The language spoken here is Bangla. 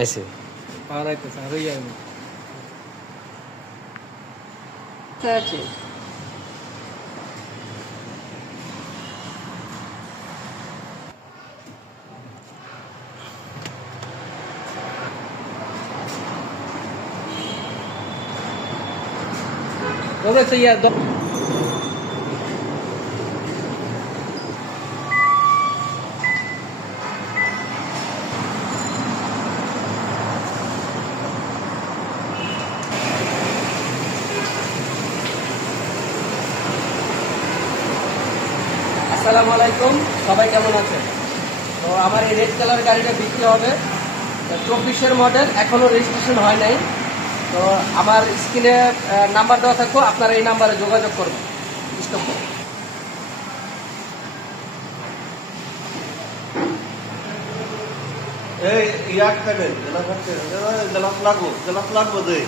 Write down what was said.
আইছে আর আইতেছে আর ইয়া আছে বলেছে ইয়া আসসালামু আলাইকুম, সবাই কেমন আছেন? তো আমার এই রেড কালার গাড়িটা বিক্রি হবে, 24-এর মডেল, এখনো রেজিস্ট্রেশন হয় নাই। তো আমার স্ক্রিনে নাম্বার দেওয়া থাকবো, আপনারা এই নাম্বারে যোগাযোগ করবেন। স্টপ করুন। এই ইয়াক থাকেন জেলা থাকছে জেলা লাগবো দেই